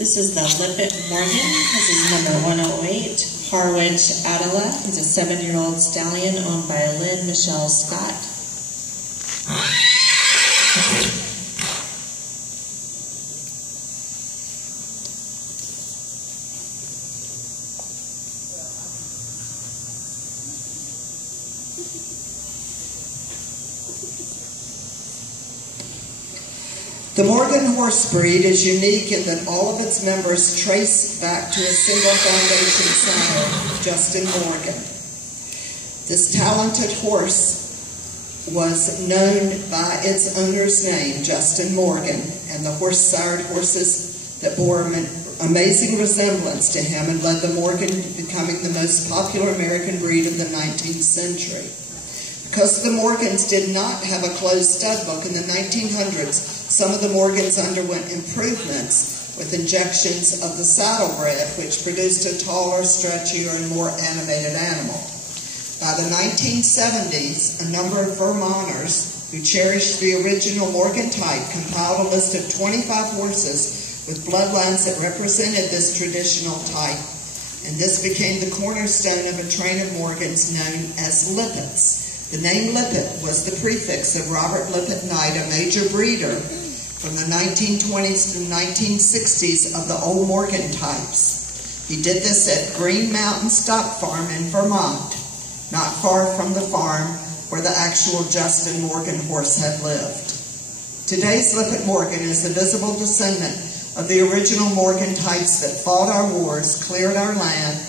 This is the Lippitt Morgan. This is number 108. Harwich Attila is a 7-year-old stallion owned by Lynn Michelle Scott. The Morgan horse breed is unique in that all of its members trace back to a single foundation sire, Justin Morgan. This talented horse was known by its owner's name, Justin Morgan, and the horse sired horses that bore an amazing resemblance to him and led the Morgan becoming the most popular American breed of the 19th century. Because the Morgans did not have a closed stud book in the 1900s, some of the Morgans underwent improvements with injections of the saddlebred, which produced a taller, stretchier, and more animated animal. By the 1970s, a number of Vermonters who cherished the original Morgan type compiled a list of 25 horses with bloodlines that represented this traditional type, and this became the cornerstone of a train of Morgans known as Lippitts. The name Lippitt was the prefix of Robert Lippitt Knight, a major breeder from the 1920s to 1960s of the old Morgan types. He did this at Green Mountain Stock Farm in Vermont, not far from the farm where the actual Justin Morgan horse had lived. Today's Lippitt Morgan is the visible descendant of the original Morgan types that fought our wars, cleared our land,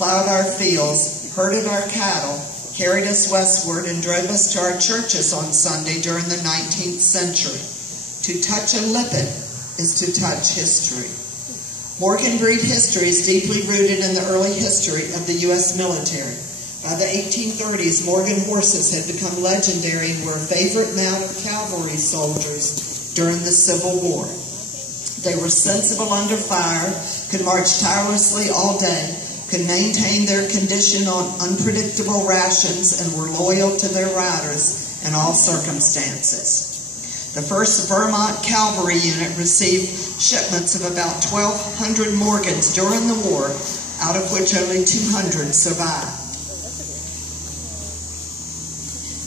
plowed our fields, herded our cattle, carried us westward, and drove us to our churches on Sunday during the 19th century. To touch a Lippitt is to touch history. Morgan breed history is deeply rooted in the early history of the U.S. military. By the 1830s, Morgan horses had become legendary and were a favorite mount of cavalry soldiers during the Civil War. They were sensible under fire, could march tirelessly all day, could maintain their condition on unpredictable rations, and were loyal to their riders in all circumstances. The 1st Vermont Cavalry Unit received shipments of about 1,200 Morgans during the war, out of which only 200 survived.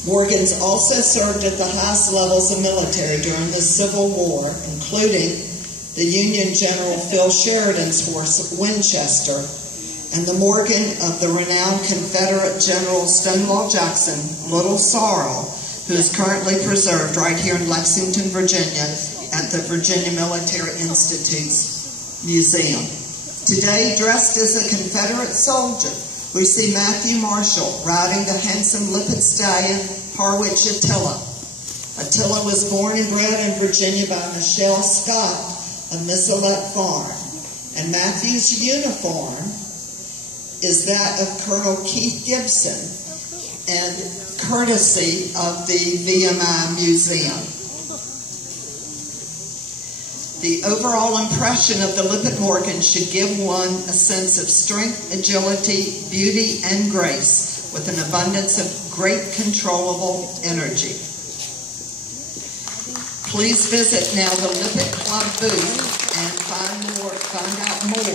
Morgans also served at the highest levels of military during the Civil War, including the Union General Phil Sheridan's horse, Winchester, and the Morgan of the renowned Confederate General Stonewall Jackson, Little Sorrel, who is currently preserved right here in Lexington, Virginia, at the Virginia Military Institute's museum. Today, dressed as a Confederate soldier, we see Matthew Marshall riding the handsome Lippitt stallion, Harwich Attila. Attila was born and bred in Virginia by Michelle Scott of Missalette Farm, and Matthew's uniform is that of Colonel Keith Gibson, and courtesy of the VMI Museum. The overall impression of the Lippitt Morgan should give one a sense of strength, agility, beauty, and grace, with an abundance of great controllable energy. Please visit now the Lippitt Club booth and find out more.